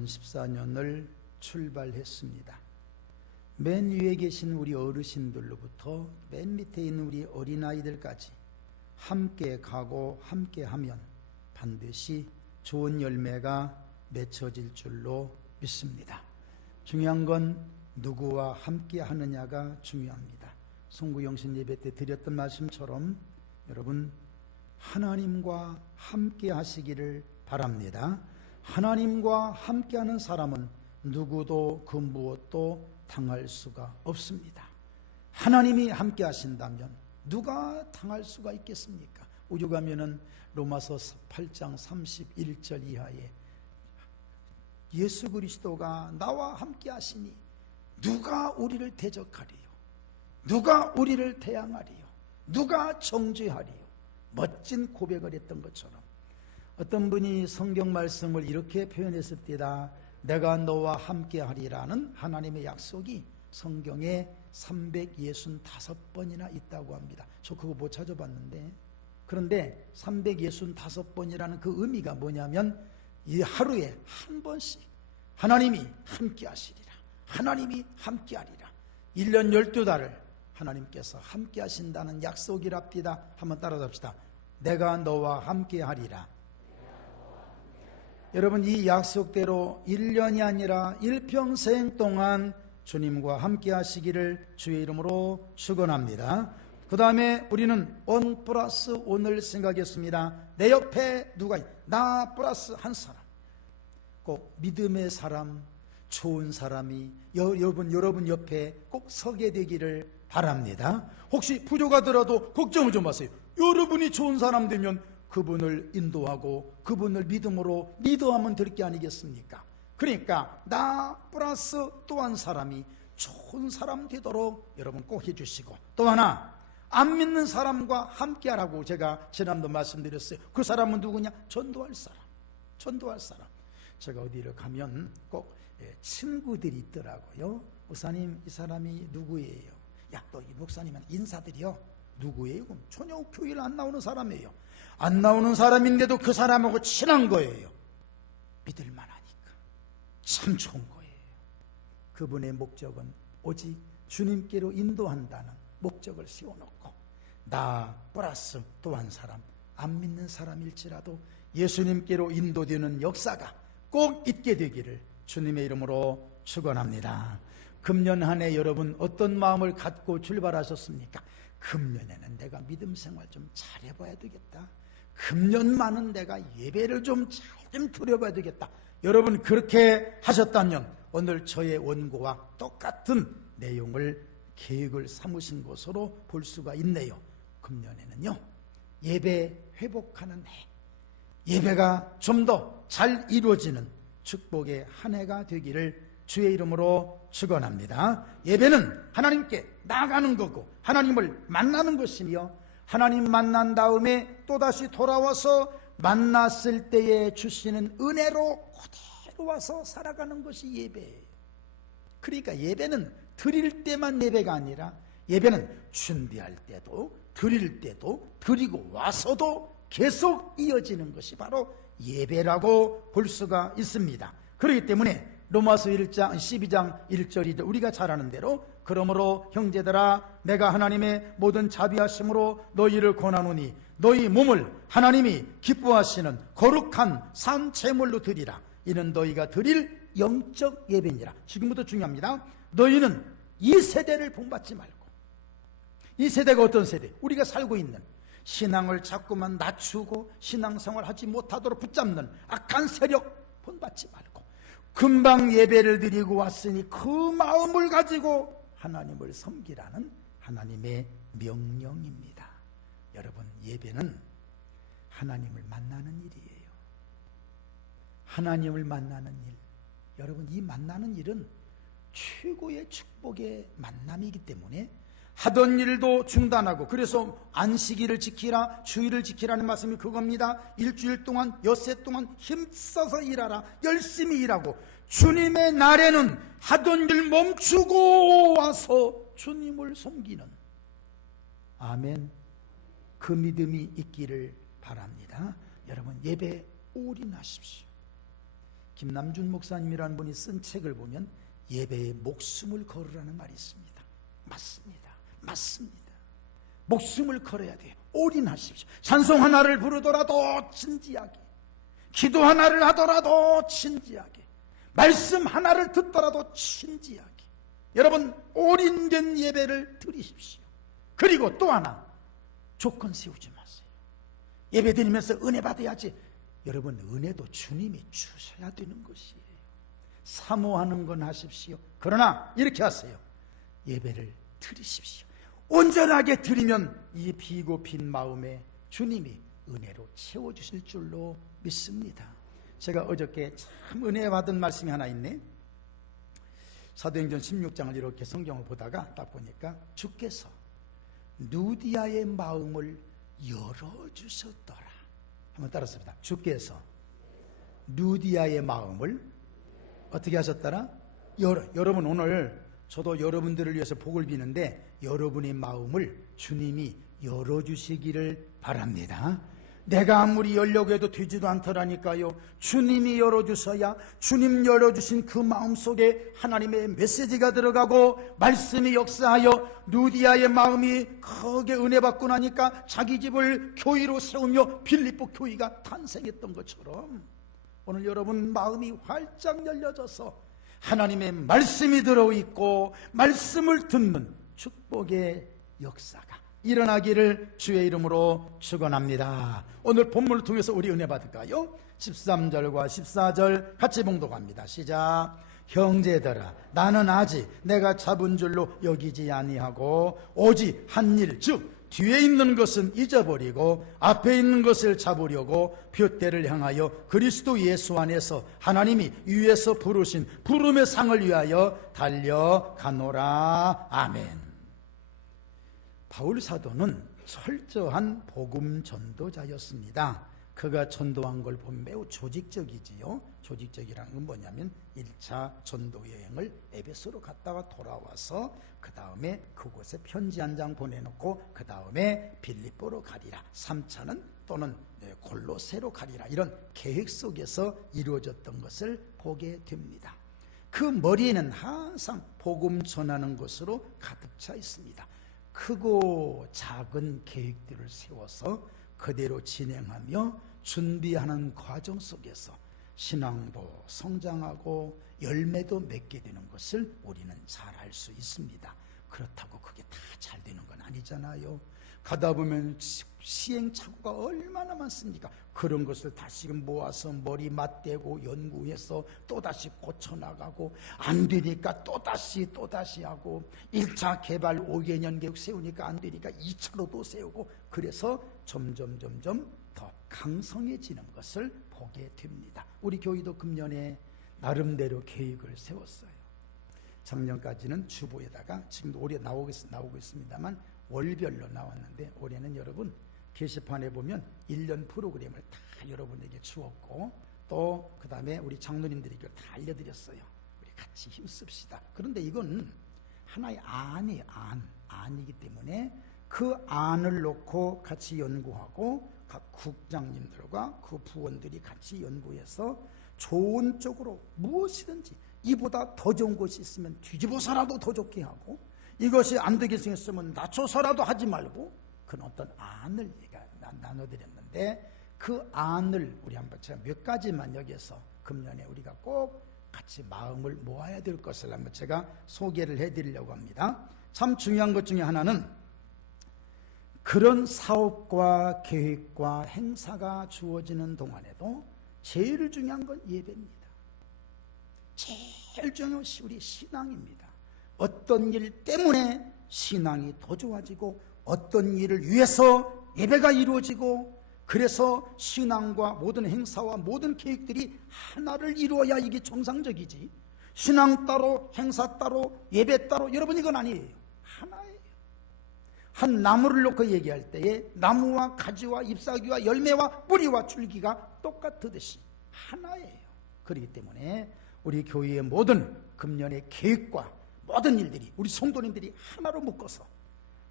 2014년을 출발했습니다. 맨 위에 계신 우리 어르신들로부터 맨 밑에 있는 우리 어린아이들까지 함께 가고 함께 하면 반드시 좋은 열매가 맺혀질 줄로 믿습니다. 중요한 건 누구와 함께 하느냐가 중요합니다. 송구영신 예배 때 드렸던 말씀처럼 여러분 하나님과 함께 하시기를 바랍니다. 하나님과 함께하는 사람은 누구도 그 무엇도 당할 수가 없습니다. 하나님이 함께 하신다면 누가 당할 수가 있겠습니까? 우주 가면은 로마서 8장 31절 이하에 예수 그리스도가 나와 함께 하시니 누가 우리를 대적하리요? 누가 우리를 대항하리요? 누가 정죄하리요? 멋진 고백을 했던 것처럼 어떤 분이 성경 말씀을 이렇게 표현했을 때다. 내가 너와 함께 하리라는 하나님의 약속이 성경에 365번이나 있다고 합니다. 저 그거 못 찾아봤는데, 그런데 365번이라는 그 의미가 뭐냐면 이 하루에 한 번씩 하나님이 함께 하시리라, 하나님이 함께 하리라, 1년 12달을 하나님께서 함께 하신다는 약속이랍니다. 한번 따라잡시다. 내가 너와 함께 하리라. 여러분, 이 약속대로 1년이 아니라 일평생 동안 주님과 함께 하시기를 주의 이름으로 축원합니다. 그 다음에 우리는 원 플러스 원을 생각했습니다. 내 옆에 누가 있? 나 플러스 한 사람. 꼭 믿음의 사람, 좋은 사람이 여러분 옆에 꼭 서게 되기를 바랍니다. 혹시 부족하더라도 걱정을 좀 마세요. 여러분이 좋은 사람 되면 그분을 인도하고 그분을 믿음으로 리더하면 될 게 아니겠습니까? 그러니까 나 플러스 또 한 사람이 좋은 사람 되도록 여러분 꼭 해주시고, 또 하나 안 믿는 사람과 함께 하라고 제가 지난번도 말씀드렸어요. 그 사람은 누구냐? 전도할 사람. 전도할 사람. 제가 어디를 가면 꼭 친구들이 있더라고요. 목사님, 이 사람이 누구예요? 야, 너 이 목사님은 인사드려. 누구예요? 그럼 전혀 교회를 안 나오는 사람이에요. 안 나오는 사람인데도 그 사람하고 친한 거예요. 믿을만하니까 참 좋은 거예요. 그분의 목적은 오직 주님께로 인도한다는 목적을 세워놓고 나 플러스 또 한 사람, 안 믿는 사람일지라도 예수님께로 인도되는 역사가 꼭 있게 되기를 주님의 이름으로 축원합니다. 금년 한 해 여러분 어떤 마음을 갖고 출발하셨습니까? 금년에는 내가 믿음 생활 좀 잘해봐야 되겠다. 금년만은 내가 예배를 좀 잘 드려봐야 되겠다. 여러분 그렇게 하셨다면 오늘 저의 원고와 똑같은 내용을 계획을 삼으신 것으로 볼 수가 있네요. 금년에는요 예배 회복하는 해, 예배가 좀 더 잘 이루어지는 축복의 한 해가 되기를 주의 이름으로 축원합니다. 예배는 하나님께 나아가는 거고 하나님을 만나는 것이며, 하나님 만난 다음에 또다시 돌아와서 만났을 때에 주시는 은혜로 그대로 와서 살아가는 것이 예배예요. 그러니까 예배는 드릴 때만 예배가 아니라 예배는 준비할 때도 드릴 때도 드리고 와서도 계속 이어지는 것이 바로 예배라고 볼 수가 있습니다. 그렇기 때문에 로마서 1장 12장 1절이 우리가 잘 아는 대로 그러므로 형제들아 내가 하나님의 모든 자비하심으로 너희를 권하노니 너희 몸을 하나님이 기뻐하시는 거룩한 산 제물로 드리라. 이는 너희가 드릴 영적 예배니라. 지금부터 중요합니다. 너희는 이 세대를 본받지 말고, 이 세대가 어떤 세대? 우리가 살고 있는 신앙을 자꾸만 낮추고 신앙생활 하지 못하도록 붙잡는 악한 세력 본받지 말고 금방 예배를 드리고 왔으니 그 마음을 가지고 하나님을 섬기라는 하나님의 명령입니다. 여러분 예배는 하나님을 만나는 일이에요. 하나님을 만나는 일. 여러분 이 만나는 일은 최고의 축복의 만남이기 때문에 하던 일도 중단하고, 그래서 안식일을 지키라, 주일을 지키라는 말씀이 그겁니다. 일주일 동안 엿새 동안 힘써서 일하라. 열심히 일하고 주님의 날에는 하던 일 멈추고 와서 주님을 섬기는, 아멘, 그 믿음이 있기를 바랍니다. 여러분 예배 올인하십시오. 김남준 목사님이라는 분이 쓴 책을 보면 예배에 목숨을 걸으라는 말이 있습니다. 맞습니다. 맞습니다. 목숨을 걸어야 돼요. 올인하십시오. 찬송 하나를 부르더라도 진지하게, 기도 하나를 하더라도 진지하게, 말씀 하나를 듣더라도 진지하게, 여러분 올인된 예배를 드리십시오. 그리고 또 하나, 조건 세우지 마세요. 예배 드리면서 은혜 받아야지. 여러분 은혜도 주님이 주셔야 되는 것이에요. 사모하는 건 하십시오. 그러나 이렇게 하세요. 예배를 드리십시오. 온전하게 드리면 이 비고 빈 마음에 주님이 은혜로 채워주실 줄로 믿습니다. 제가 어저께 참 은혜 받은 말씀이 하나 있네. 사도행전 16장을 이렇게 성경을 보다가 딱 보니까 주께서 누디아의 마음을 열어주셨더라. 한번 따라습니다. 주께서 누디아의 마음을 어떻게 하셨더라? 여러분 오늘 저도 여러분들을 위해서 복을 비는데 여러분의 마음을 주님이 열어주시기를 바랍니다. 내가 아무리 열려고 해도 되지도 않더라니까요. 주님이 열어주셔야 주님 열어주신 그 마음속에 하나님의 메시지가 들어가고 말씀이 역사하여 누디아의 마음이 크게 은혜 받고 나니까 자기 집을 교회로 세우며 빌립보 교회가 탄생했던 것처럼 오늘 여러분 마음이 활짝 열려져서 하나님의 말씀이 들어있고 말씀을 듣는 축복의 역사가 일어나기를 주의 이름으로 축원합니다. 오늘 본문을 통해서 우리 은혜 받을까요? 13절과 14절 같이 봉독합니다. 시작. 형제들아 나는 아직 내가 잡은 줄로 여기지 아니하고 오직 한 일 즉 뒤에 있는 것은 잊어버리고 앞에 있는 것을 잡으려고 푯대를 향하여 그리스도 예수 안에서 하나님이 위에서 부르신 부름의 상을 위하여 달려가노라. 아멘. 바울 사도는 철저한 복음 전도자였습니다. 그가 전도한 걸 보면 매우 조직적이지요. 조직적이라는 건 뭐냐면 1차 전도 여행을 에베소로 갔다가 돌아와서 그 다음에 그곳에 편지 한 장 보내놓고 그 다음에 빌립보로 가리라, 3차는 또는 골로새로 가리라, 이런 계획 속에서 이루어졌던 것을 보게 됩니다. 그 머리에는 항상 복음 전하는 것으로 가득 차 있습니다. 크고 작은 계획들을 세워서 그대로 진행하며 준비하는 과정 속에서 신앙도 성장하고 열매도 맺게 되는 것을 우리는 잘 알 수 있습니다. 그렇다고 그게 다 잘 되는 건 아니잖아요. 가다 보면 시행착오가 얼마나 많습니까? 그런 것을 다시금 모아서 머리 맞대고 연구해서 또다시 고쳐나가고 안 되니까 또다시 하고 1차 개발 5개년 계획 세우니까 안 되니까 2차로도 세우고 그래서 점점 더 강성해지는 것을 보게 됩니다. 우리 교회도 금년에 나름대로 계획을 세웠어요. 작년까지는 주보에다가 지금도 올해 나오고 있습니다만 월별로 나왔는데 올해는 여러분 게시판에 보면 1년 프로그램을 다 여러분에게 주었고 또 그 다음에 우리 장로님들이 이걸 다 알려드렸어요. 우리 같이 힘씁시다. 그런데 이건 하나의 안이기 때문에 그 안을 놓고 같이 연구하고 각 국장님들과 그 부원들이 같이 연구해서 좋은 쪽으로 무엇이든지 이보다 더 좋은 것이 있으면 뒤집어서라도 더 좋게 하고 이것이 안 되게 생겼으면 낮춰서라도 하지 말고 그런 어떤 안을 나눠드렸는데 그 안을 우리 한번 제가 몇 가지만 여기서 금년에 우리가 꼭 같이 마음을 모아야 될 것을 한번 제가 소개를 해드리려고 합니다. 참 중요한 것 중에 하나는 그런 사업과 계획과 행사가 주어지는 동안에도 제일 중요한 건 예배입니다. 제일 중요한 것이 우리 신앙입니다. 어떤 일 때문에 신앙이 더 좋아지고 어떤 일을 위해서 예배가 이루어지고 그래서 신앙과 모든 행사와 모든 계획들이 하나를 이루어야 이게 정상적이지 신앙 따로 행사 따로 예배 따로 여러분 이건 아니에요. 하나예요. 한 나무를 놓고 얘기할 때에 나무와 가지와 잎사귀와 열매와 뿌리와 줄기가 똑같듯이 하나예요. 그렇기 때문에 우리 교회의 모든 금년의 계획과 모든 일들이 우리 성도님들이 하나로 묶어서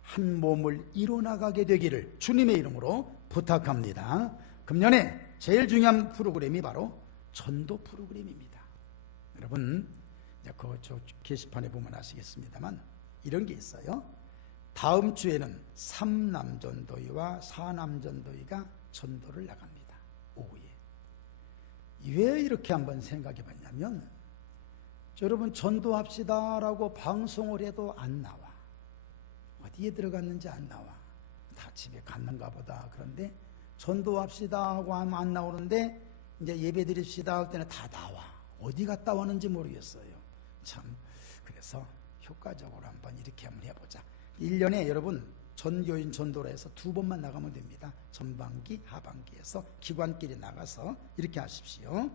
한 몸을 이뤄나가게 되기를 주님의 이름으로 부탁합니다. 금년에 제일 중요한 프로그램이 바로 전도 프로그램입니다. 여러분, 저 게시판에 보면 아시겠습니다만 이런 게 있어요. 다음 주에는 3남전도회와 4남전도회가 전도를 나갑니다. 오후에. 왜 이렇게 한번 생각해 봤냐면, 여러분, 전도합시다라고 방송을 해도 안 나와. 어디에 들어갔는지 안 나와. 다 집에 갔는가 보다. 그런데 전도합시다 하고 하면 안 나오는데, 이제 예배 드립시다 할 때는 다 나와. 어디 갔다 왔는지 모르겠어요. 참, 그래서 효과적으로 한번 이렇게 한번 해보자. 1년에 여러분, 전교인 전도로 해서 2번만 나가면 됩니다. 전반기, 하반기에서 기관끼리 나가서 이렇게 하십시오.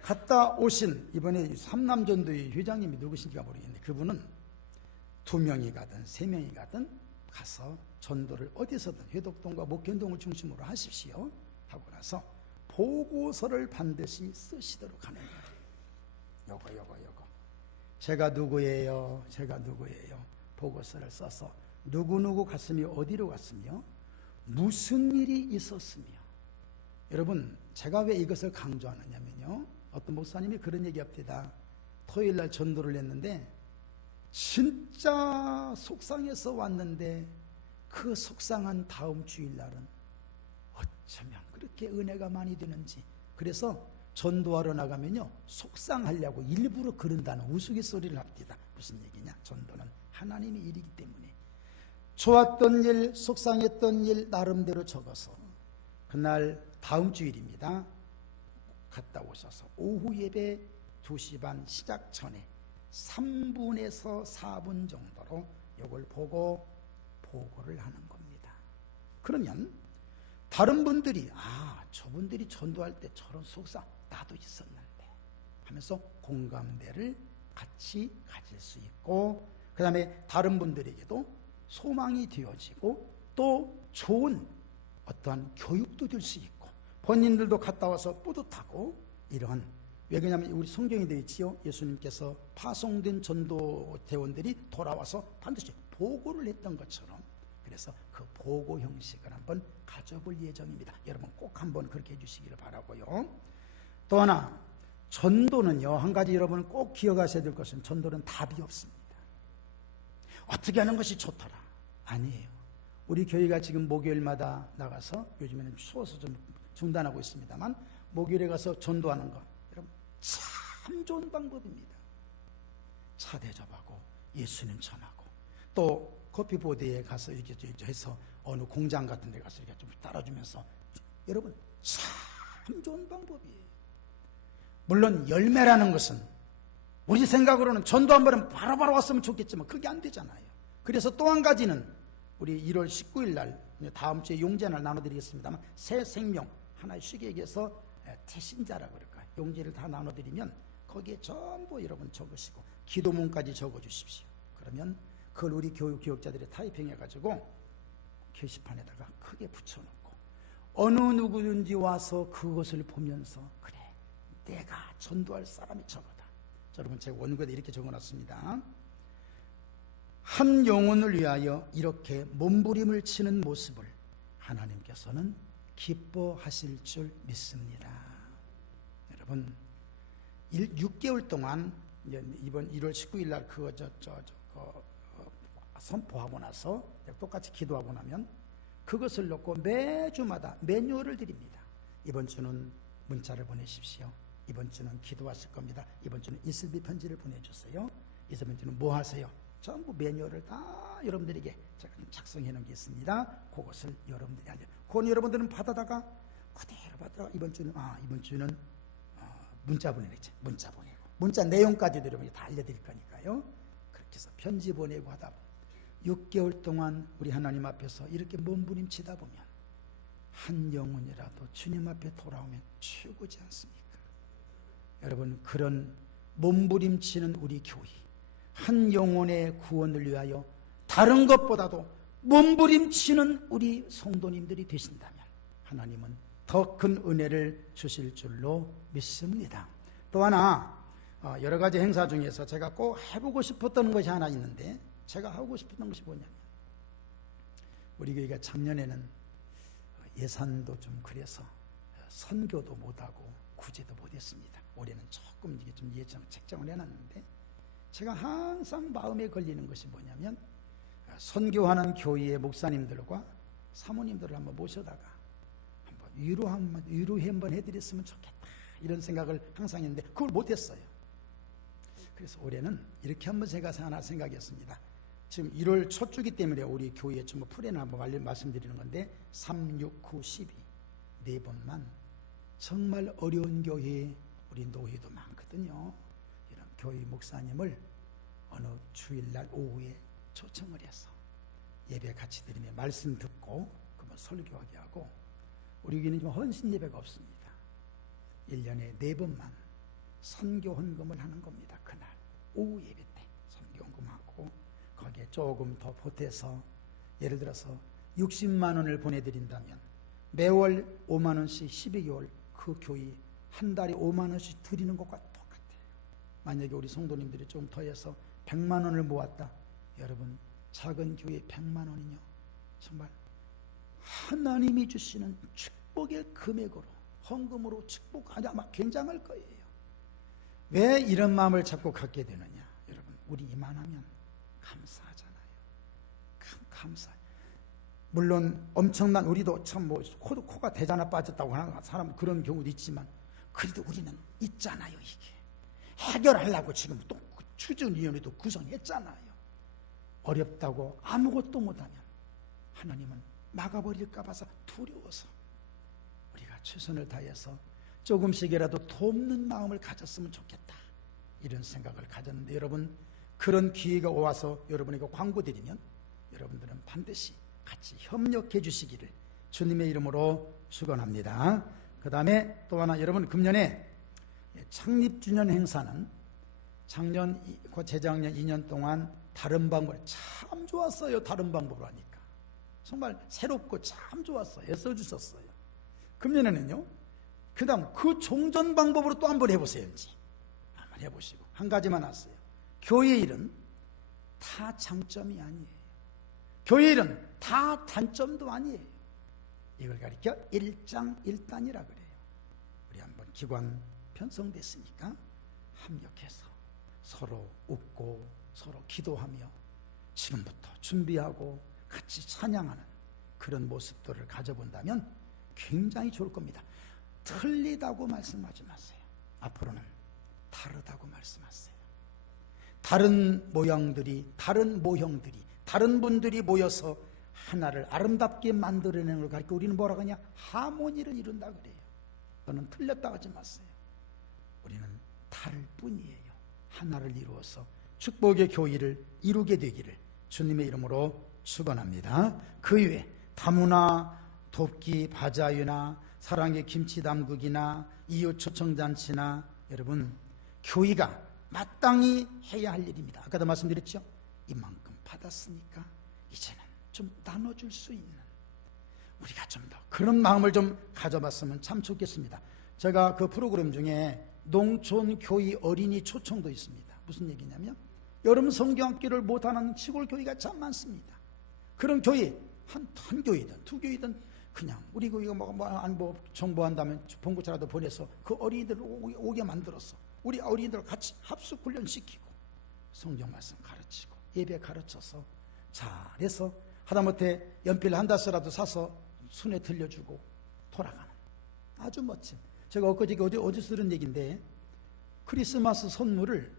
갔다 오신 이번에 3남전도회 회장님이 누구신지가 모르겠는데, 그분은 2명이 가든 3명이 가든 가서 전도를 어디서든 회덕동과 목현동을 중심으로 하십시오. 하고 나서 보고서를 반드시 쓰시도록 하는 거예요. 요거. 제가 누구예요? 보고서를 써서 누구누구 갔으며 어디로 갔으며 무슨 일이 있었으며. 여러분, 제가 왜 이것을 강조하느냐면요, 어떤 목사님이 그런 얘기합니다. 토요일날 전도를 했는데 진짜 속상해서 왔는데 그 속상한 다음 주일날은 어쩌면 그렇게 은혜가 많이 되는지. 그래서 전도하러 나가면요, 속상하려고 일부러 그런다는 우스갯소리를 합니다. 무슨 얘기냐? 전도는 하나님의 일이기 때문에 좋았던 일, 속상했던 일 나름대로 적어서 그날 다음 주일입니다. 갔다 오셔서 오후 예배 2시 반 시작 전에 3분에서 4분 정도로 이걸 보고 보고를 하는 겁니다. 그러면 다른 분들이 저분들이 전도할 때 저런 속상 나도 있었는데 하면서 공감대를 같이 가질 수 있고, 그 다음에 다른 분들에게도 소망이 되어지고 또 좋은 어떠한 교육도 될 수 있고, 본인들도 갔다 와서 뿌듯하고, 이러한, 왜 그러냐면 우리 성경에 되어 있지요. 예수님께서 파송된 전도대원들이 돌아와서 반드시 보고를 했던 것처럼, 그래서 그 보고 형식을 한번 가져볼 예정입니다. 여러분 꼭 한번 그렇게 해주시기를 바라고요. 또 하나, 전도는요, 한 가지 여러분 꼭 기억하셔야 될 것은, 전도는 답이 없습니다. 어떻게 하는 것이 좋더라, 아니에요. 우리 교회가 지금 목요일마다 나가서, 요즘에는 추워서 좀 중단하고 있습니다만, 목요일에 가서 전도하는 것, 여러분 참 좋은 방법입니다. 차 대접하고 예수님 전하고, 또 커피보드에 가서 이렇게 해서 어느 공장 같은 데 가서 이렇게 좀 따라주면서, 여러분 참 좋은 방법이에요. 물론 열매라는 것은 우리 생각으로는 전도 한 번은 바로바로 왔으면 좋겠지만 그게 안 되잖아요. 그래서 또 한 가지는 우리 1월 19일 날, 다음 주에 용제날 나눠드리겠습니다만, 새 생명, 하나의 쉽게 얘기해서 태신자라고 그럴까요? 용제를 다 나눠드리면 거기에 전부 여러분 적으시고 기도문까지 적어주십시오. 그러면 그걸 우리 교육자들이 타이핑해가지고 게시판에다가 크게 붙여놓고, 어느 누구든지 와서 그것을 보면서, 그래, 내가 전도할 사람이 저거다. 여러분, 제가 원고에 이렇게 적어놨습니다. 한 영혼을 위하여 이렇게 몸부림을 치는 모습을 하나님께서는 기뻐하실 줄 믿습니다. 여러분, 6개월 동안, 이번 1월 19일 날 그거 선포하고 나서 똑같이 기도하고 나면 그것을 놓고 매주마다 매뉴얼을 드립니다. 이번 주는 문자를 보내십시오. 이번 주는 기도하실 겁니다. 이번 주는 인슬비 편지를 보내주세요. 이번 주는 뭐 하세요? 전부 매뉴얼을 다 여러분들에게 제가 작성해 놓은 게 있습니다. 그것을 여러분들이 알려. 그건 여러분들은 받아다가 그대로 받다가 이번 주는 문자 보내겠지. 문자 보내고 문자 내용까지도 여러분이 다 알려드릴 거니까요. 그렇게 해서 편지 보내고 하다 보면 6개월 동안 우리 하나님 앞에서 이렇게 몸부림치다 보면 한 영혼이라도 주님 앞에 돌아오면 최고지 않습니까? 여러분, 그런 몸부림치는 우리 교회, 한 영혼의 구원을 위하여 다른 것보다도 몸부림치는 우리 성도님들이 되신다면 하나님은 더 큰 은혜를 주실 줄로 믿습니다. 또 하나, 여러 가지 행사 중에서 제가 꼭 해보고 싶었던 것이 하나 있는데, 제가 하고 싶었던 것이 뭐냐면, 우리 교회가 작년에는 예산도 좀 그래서 선교도 못하고 구제도 못했습니다. 올해는 조금 이게 좀 예정 책정을 해놨는데, 제가 항상 마음에 걸리는 것이 뭐냐면, 선교하는 교회의 목사님들과 사모님들을 한번 모셔다가 한번 위로 한번 해드렸으면 좋겠다, 이런 생각을 항상 했는데 그걸 못했어요. 그래서 올해는 이렇게 한번 제가 하나 생각했습니다. 지금 1월 첫 주기 때문에 우리 교회에 좀 프레는 한번 말씀드리는 건데, 3, 6, 9, 12 네 번만 정말 어려운 교회, 우리 노회도 많거든요. 이런 교회 목사님을 어느 주일날 오후에 초청을 해서 예배 같이 드리며 말씀 듣고 그러면 설교하게 하고, 우리 교회는 지금 헌신 예배가 없습니다. 1년에 4번만 선교 헌금을 하는 겁니다. 그날 오후 예배 때 선교 헌금하고, 거기에 조금 더 보태서 예를 들어서 60만 원을 보내드린다면 매월 5만 원씩 12개월 그 교회 한 달에 5만 원씩 드리는 것과 똑같아요. 만약에 우리 성도님들이 좀 더해서 100만 원을 모았다. 여러분, 작은 교회 100만 원이요, 정말 하나님이 주시는 축복의 금액으로, 헌금으로 축복하자 아마 굉장할 거예요. 왜 이런 마음을 자꾸 갖게 되느냐? 여러분, 우리 이만하면 감사하잖아요. 감사해요. 물론 엄청난, 우리도 참 뭐 코가 대자나 빠졌다고 하는 사람 그런 경우도 있지만, 그래도 우리는 있잖아요. 이게 해결하려고 지금 또 추진위원회도 구성했잖아요. 어렵다고 아무것도 못하면 하나님은 막아버릴까 봐서 두려워서 우리가 최선을 다해서 조금씩이라도 돕는 마음을 가졌으면 좋겠다, 이런 생각을 가졌는데, 여러분, 그런 기회가 와서 여러분에게 광고 드리면 여러분들은 반드시 같이 협력해 주시기를 주님의 이름으로 축원합니다. 그 다음에 또 하나, 여러분, 금년에 창립주년 행사는 재작년 2년 동안 다른 방법으로 참 좋았어요. 다른 방법으로 하니까 정말 새롭고 참 좋았어요. 애써주셨어요. 금년에는요, 그 다음 그 종전 방법으로 또 한번 해보세요. 이제 한번 해보시고, 한 가지만 하세요. 교회 일은 다 장점이 아니에요. 교회 일은 다 단점도 아니에요. 이걸 가리켜 일장일단이라 그래요. 우리 한번 기관 편성됐으니까 합력해서 서로 웃고 서로 기도하며 지금부터 준비하고 같이 찬양하는 그런 모습들을 가져본다면 굉장히 좋을 겁니다. 틀리다고 말씀하지 마세요. 앞으로는 다르다고 말씀하세요. 다른 모양들이, 다른 모형들이, 다른 분들이 모여서 하나를 아름답게 만들어내는 걸 가리켜 우리는 뭐라고 하냐? 하모니를 이룬다 그래요. 저는 틀렸다고 하지 마세요. 우리는 다를 뿐이에요. 하나를 이루어서 축복의 교회를 이루게 되기를 주님의 이름으로 축원합니다. 그 외에 다문화, 돕기, 바자유나 사랑의 김치 담그기나 이웃 초청잔치나, 여러분, 교회가 마땅히 해야 할 일입니다. 아까도 말씀드렸죠? 이만큼 받았으니까 이제는 좀 나눠줄 수 있는, 우리가 좀 더 그런 마음을 좀 가져봤으면 참 좋겠습니다. 제가 그 프로그램 중에 농촌 교회 어린이 초청도 있습니다. 무슨 얘기냐면, 여름 성경학교를 못하는 시골 교회가 참 많습니다. 그런 교회, 한 교회든 두 교회든 그냥 우리 교회가 뭐 정보한다면 본고차라도 보내서 그 어린이들을 오게 만들어서 우리 어린이들 같이 합숙 훈련시키고 성경 말씀 가르치고 예배 가르쳐서 잘해서 하다못해 연필 한 다스라도 사서 순회 들려주고 돌아가는 아주 멋진, 제가 엊그저께 어디서 들은 얘기인데, 크리스마스 선물을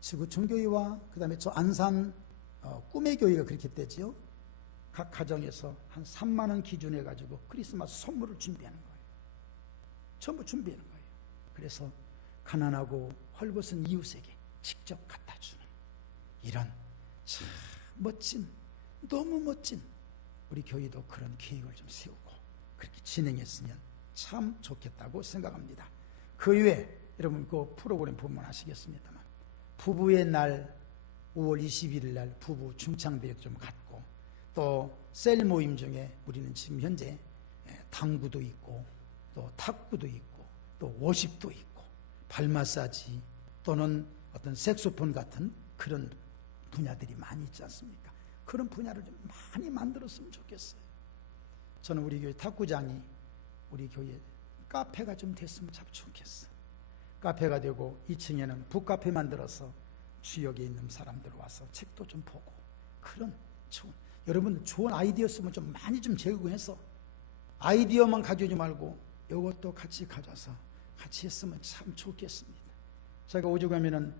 지구촌교회와 그 다음에 저 안산 꿈의 교회가 그렇게 했대지요. 각 가정에서 한 3만 원 기준해 가지고 크리스마스 선물을 준비하는 거예요. 전부 준비하는 거예요. 그래서 가난하고 헐벗은 이웃에게 직접 갖다 주는 이런 참 멋진, 너무 멋진, 우리 교회도 그런 계획을 좀 세우고 그렇게 진행했으면 참 좋겠다고 생각합니다. 그 외에 여러분 그 프로그램 보면 아시겠습니다만, 부부의 날 5월 21일 날 부부 중창배역 좀 갖고, 또 셀 모임 중에 우리는 지금 현재 당구도 있고 또 탁구도 있고 또 워십도 있고 발 마사지 또는 어떤 색소폰 같은 그런 분야들이 많이 있지 않습니까? 그런 분야를 좀 많이 만들었으면 좋겠어요. 저는 우리 교회 탁구장이 우리 교회 카페가 좀 됐으면 참 좋겠어. 카페가 되고 2층에는 북카페 만들어서 지역에 있는 사람들 와서 책도 좀 보고, 그런 좋은, 여러분 좋은 아이디어 있으면 좀 많이 좀 제공해서 아이디어만 가져오지 말고 이것도 같이 가져와서 같이 했으면 참 좋겠습니다. 제가 오죽하면은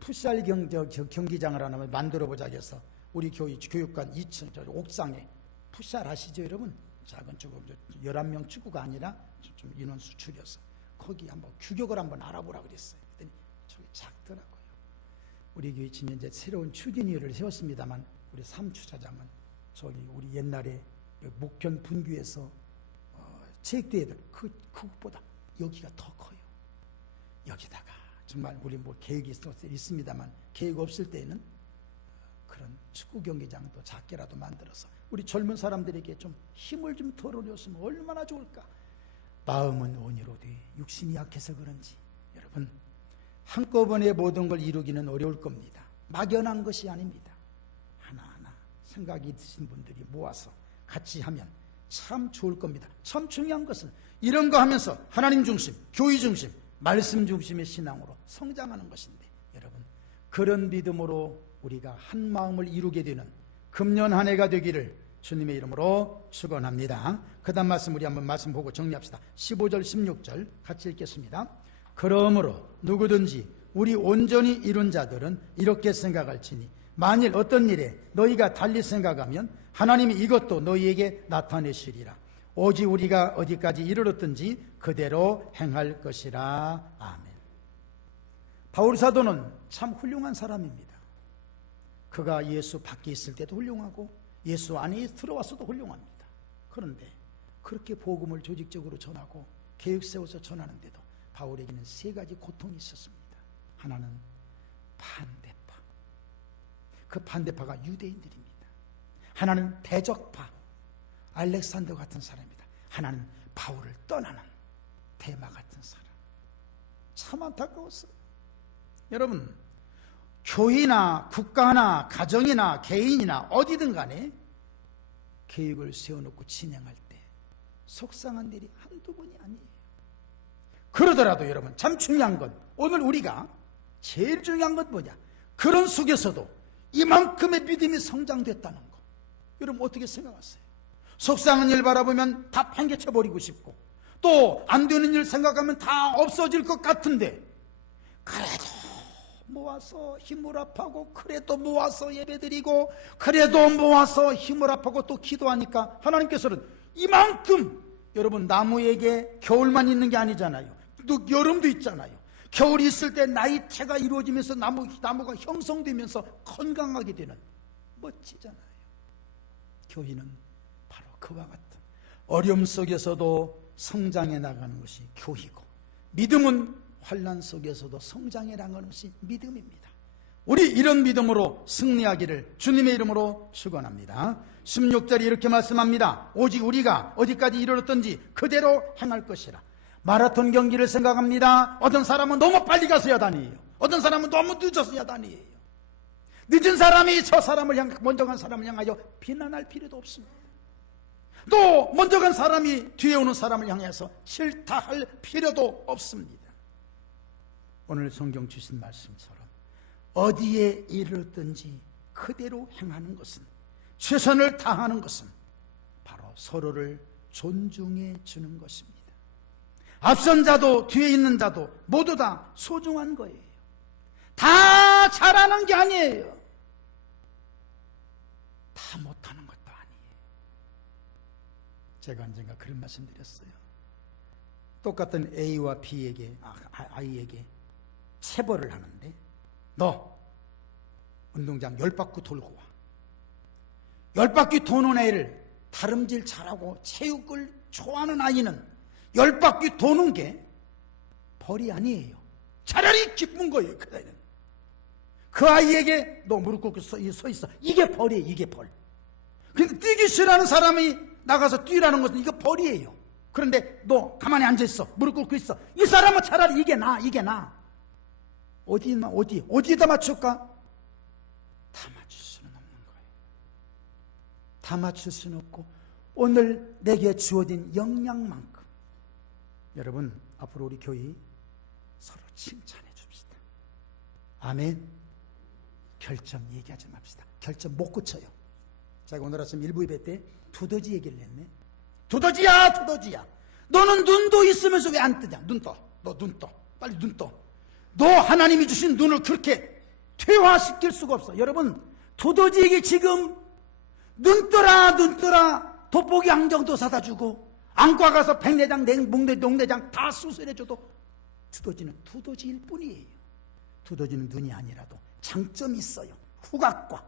풋살 경기장을 하나 만들어보자 해서 우리 교육관 2층 옥상에, 풋살 아시죠 여러분? 작은 조금 11명 축구가 아니라 좀 인원수 줄여서 거기 한번 규격을 한번 알아보라 그랬어요. 그랬더니 저기 작더라고요. 우리 교회 지금 이제 새로운 추진위를 세웠습니다만, 우리 삼주차장은 저기 우리 옛날에 목편 분교에서 체육대회들 그것보다 여기가 더 커요. 여기다가 정말 우리 뭐 계획이 있습니다만, 계획 없을 때에는 그런 축구 경기장도 작게라도 만들어서 우리 젊은 사람들에게 좀 힘을 좀 덜어줬으면 얼마나 좋을까. 마음은 온유로되 육신이 약해서 그런지 여러분 한꺼번에 모든 걸 이루기는 어려울 겁니다. 막연한 것이 아닙니다. 하나하나 생각이 드신 분들이 모아서 같이 하면 참 좋을 겁니다. 참 중요한 것은 이런 거 하면서 하나님 중심, 교회 중심, 말씀 중심의 신앙으로 성장하는 것인데, 여러분 그런 믿음으로 우리가 한 마음을 이루게 되는 금년 한 해가 되기를 주님의 이름으로 축원합니다. 그 다음 말씀 우리 한번 말씀 보고 정리합시다. 15절 16절 같이 읽겠습니다. 그러므로 누구든지 우리 온전히 이룬 자들은 이렇게 생각할지니 만일 어떤 일에 너희가 달리 생각하면 하나님이 이것도 너희에게 나타내시리라. 오직 우리가 어디까지 이르렀든지 그대로 행할 것이라. 아멘. 바울 사도는 참 훌륭한 사람입니다. 그가 예수 밖에 있을 때도 훌륭하고 예수 안에 들어와서도 훌륭합니다. 그런데 그렇게 복음을 조직적으로 전하고 계획 세워서 전하는데도 바울에게는 3가지 고통이 있었습니다. 하나는 반대파, 그 반대파가 유대인들입니다. 하나는 대적파, 알렉산더 같은 사람입니다. 하나는 바울을 떠나는 대마 같은 사람. 참 안타까웠어요. 여러분 교회나 국가나 가정이나 개인이나 어디든 간에 계획을 세워놓고 진행할 때 속상한 일이 한두 번이 아니에요. 그러더라도 여러분 참 중요한 건, 오늘 우리가 제일 중요한 건 뭐냐, 그런 속에서도 이만큼의 믿음이 성장됐다는 거. 여러분 어떻게 생각하세요? 속상한 일 바라보면 다 판개쳐버리고 싶고, 또 안 되는 일 생각하면 다 없어질 것 같은데, 그래도 모아서 힘을 합하고, 그래도 모아서 예배드리고, 그래도 모아서 힘을 합하고 또 기도하니까 하나님께서는 이만큼, 여러분 나무에게 겨울만 있는 게 아니잖아요. 또 여름도 있잖아요. 겨울이 있을 때 나이테가 이루어지면서 나무가 형성되면서 건강하게 되는, 멋지잖아요. 교회는 바로 그와 같은 어려움 속에서도 성장해 나가는 것이 교회고, 믿음은 환난 속에서도 성장해 나가는 것이 믿음입니다. 우리 이런 믿음으로 승리하기를 주님의 이름으로 축원합니다. 16절에 이렇게 말씀합니다. 오직 우리가 어디까지 이르렀든지 그대로 행할 것이라. 마라톤 경기를 생각합니다. 어떤 사람은 너무 빨리 가서 야단이에요. 어떤 사람은 너무 늦어서 야단이에요. 늦은 사람이 저 사람을 먼저 간 사람을 향하여 비난할 필요도 없습니다. 또 먼저 간 사람이 뒤에 오는 사람을 향해서 질타할 필요도 없습니다. 오늘 성경 주신 말씀처럼 어디에 이르렀든지 그대로 행하는 것은, 최선을 다하는 것은 바로 서로를 존중해 주는 것입니다. 앞선 자도 뒤에 있는 자도 모두 다 소중한 거예요. 다 잘하는 게 아니에요. 다 못하는 것도 아니에요. 제가 언젠가 그런 말씀 드렸어요. 똑같은 A와 B에게, 아이에게 체벌을 하는데, 너 운동장 10바퀴 돌고 와. 10바퀴 도는 애를, 다름질 잘하고 체육을 좋아하는 아이는 10바퀴 도는 게 벌이 아니에요. 차라리 기쁜 거예요. 그 아이는. 그 아이에게 너 무릎 꿇고 서 있어. 이게 벌이에요. 이게 벌. 그러니까 뛰기 싫어하는 사람이 나가서 뛰라는 것은 이거 벌이에요. 그런데 너 가만히 앉아있어. 무릎 꿇고 있어. 이 사람은 차라리 이게 나. 어디에다 맞출까? 다 맞출 수는 없는 거예요. 다 맞출 수는 없고, 오늘 내게 주어진 역량만큼 여러분, 앞으로 우리 교회 서로 칭찬해 줍시다. 아멘. 결점 얘기하지 맙시다. 결점 못 고쳐요. 제가 오늘 아침 일부 예배 때 두더지 얘기를 했네. 두더지야, 두더지야. 너는 눈도 있으면서 왜 안 뜨냐? 눈 떠. 너 눈 떠. 빨리 눈 떠. 너 하나님이 주신 눈을 그렇게 퇴화시킬 수가 없어. 여러분, 두더지에게 지금 눈 떠라, 눈 떠라. 돋보기 안경도 사다 주고 안과 가서 백내장, 녹내장 다 수술해줘도 두더지는 두더지일 뿐이에요. 두더지는 눈이 아니라도 장점이 있어요. 후각과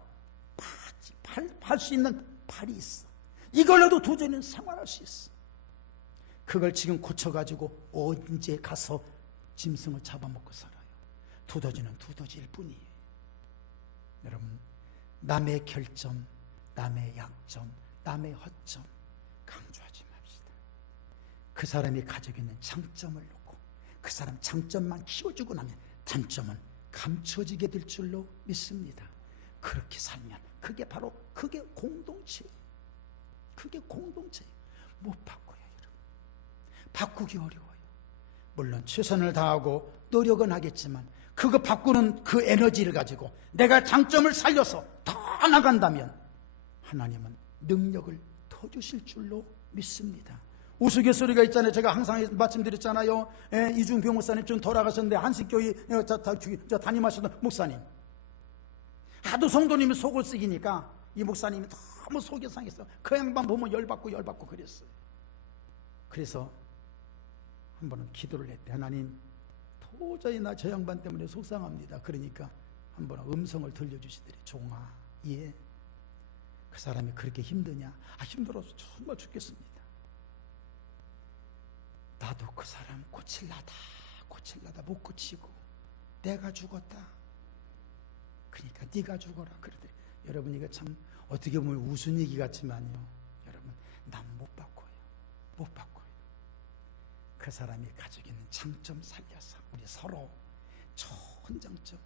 팔 수 있는 팔이 있어. 이걸로도 두더지는 생활할 수 있어. 그걸 지금 고쳐가지고 언제 가서 짐승을 잡아먹고 살아요. 두더지는 두더지일 뿐이에요. 여러분, 남의 결점, 남의 약점, 남의 허점 강조하지 맙시다. 그 사람이 가지고 있는 장점을 놓고 그 사람 장점만 키워주고 나면 단점은 감춰지게 될 줄로 믿습니다. 그렇게 살면 그게 바로 그게 공동체예요. 그게 공동체예요. 못 바꿔요, 여러분. 바꾸기 어려워요. 물론 최선을 다하고 노력은 하겠지만 그거 바꾸는 그 에너지를 가지고 내가 장점을 살려서 더 나간다면 하나님은 능력을 더 주실 줄로 믿습니다. 우스갯소리가 있잖아요. 제가 항상 말씀드렸잖아요. 이중병 목사님 좀 돌아가셨는데 한식교회 담임하시던 목사님, 하도 성도님이 속을 썩이니까 이 목사님이 너무 속이 상했어요. 그 양반 보면 열받고 그랬어요. 그래서 한 번은 기도를 했대. 하나님, 도저히 나 저 양반 때문에 속상합니다. 그러니까 한 번은 음성을 들려주시더래. 종아, 예. 그 사람이 그렇게 힘드냐? 힘들어서 정말 죽겠습니다. 나도 그 사람 고칠라다 못 고치고 내가 죽었다. 그러니까 네가 죽어라 그러더래. 여러분, 이거 참 어떻게 보면 웃은 얘기 같지만요, 여러분, 난 못 바꿔요. 그 사람이 가지고 있는 장점 살려서 우리 서로 좋은 장점.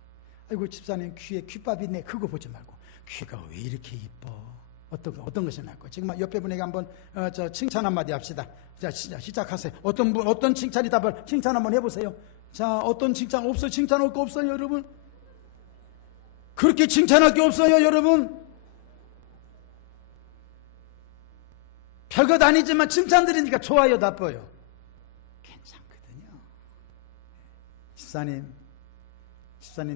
아이고, 집사님 귀에 귓밥이 있네. 그거 보지 말고 귀가 왜 이렇게 이뻐? 어떤 것이 나을까요? 지금 옆에 분에게 한번 칭찬 한마디 합시다. 자, 시작하세요. 어떤 칭찬이다. 칭찬 한번 해보세요. 자, 어떤 칭찬 없어요? 칭찬할 거 없어요, 여러분? 그렇게 칭찬할 게 없어요, 여러분? 별것 아니지만 칭찬 드리니까 좋아요, 나빠요? 괜찮거든요. 집사님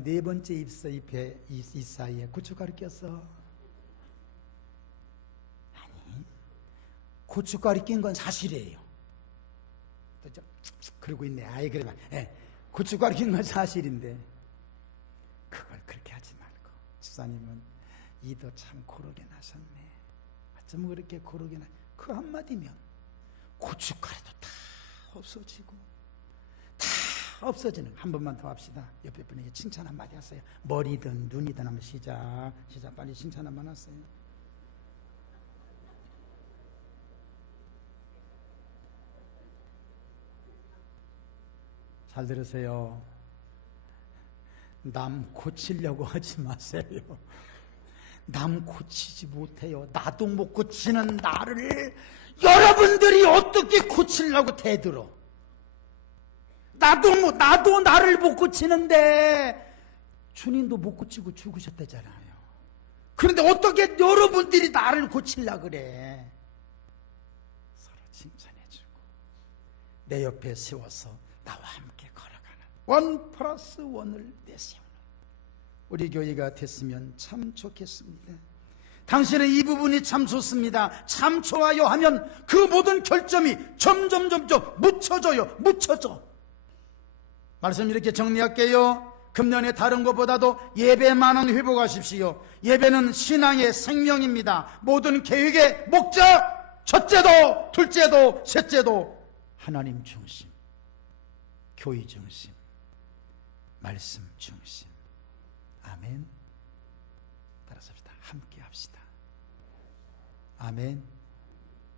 네 번째 잎에 이 사이에 고춧가루 꼈어. 아니, 고춧가루 낀 건 사실이에요. 그러고 있네. 아이, 그래. 고춧가루 낀 건 사실인데 그걸 그렇게 하지 말고, 집사님은 이도 참 고르게 나셨네. 어쩜 그렇게 고르게 그 한마디면 고춧가루도 다 없어지고 다 없어지는. 한 번만 더 합시다. 옆에 분에게 칭찬 한마디 하세요. 머리든 눈이든 하면 시작. 빨리 칭찬 한번 하세요. 잘 들으세요. 남 고치려고 하지 마세요. 남 고치지 못해요. 나도 못 고치는 나를 여러분들이 어떻게 고치려고 대들어? 나도 나를 못 고치는데 주님도 못 고치고 죽으셨다잖아요. 그런데 어떻게 여러분들이 나를 고치려고 그래? 서로 칭찬해주고 내 옆에 세워서 나와 함께 걸어가는 1+1을 내세우는 우리 교회가 됐으면 참 좋겠습니다. 당신은 이 부분이 참 좋습니다. 참 좋아요 하면 그 모든 결점이 점점 묻혀져. 말씀 이렇게 정리할게요. 금년에 다른 것보다도 예배만은 회복하십시오. 예배는 신앙의 생명입니다. 모든 계획의 목적, 첫째도 둘째도 셋째도 하나님 중심, 교회 중심, 말씀 중심. 아멘. 따라서 합시다. 함께 합시다. 아멘.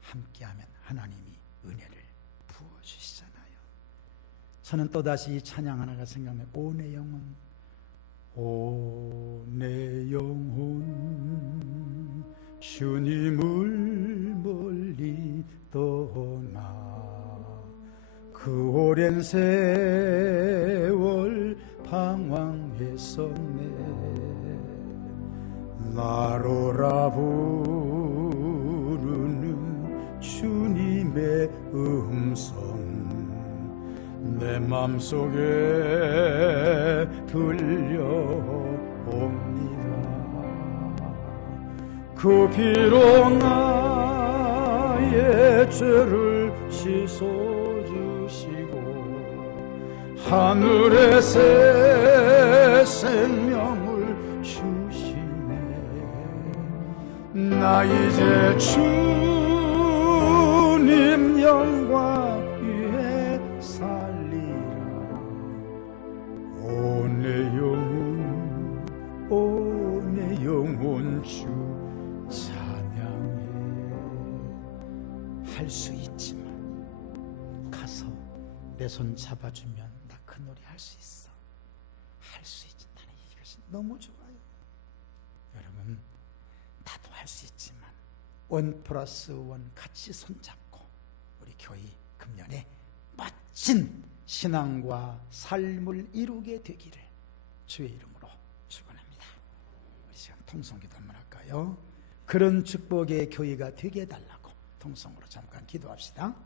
함께하면 하나님이 은혜를 부어주시잖아요. 저는 또다시 이 찬양 하나가 생각나요. 오 내 영혼, 오 내 영혼, 주님을 멀리 떠나 그 그 오랜 세월 방황했었네. 나로라 부르는 주님의 음성 내 맘속에 들려옵니다. 그 피로 나의 죄를 씻어주시고 하늘의 새 생명을 주시네. 나 이제 주님 영광 위에 살리라. 오 내 영혼 주 찬양해. 할 수 있지만 가서 내 손 잡아주면 나 그 노래 할 수 있어. 할 수 있지. 나는 이것이 너무 좋아요. 여러분, 나도 할 수 있지만 1+1 같이 손잡고 우리 교회 금년에 멋진 신앙과 삶을 이루게 되기를 주의 이름으로 축원합니다. 우리 시간 통성기도 한번 할까요? 그런 축복의 교회가 되게 해달라고 통성으로 잠깐 기도합시다.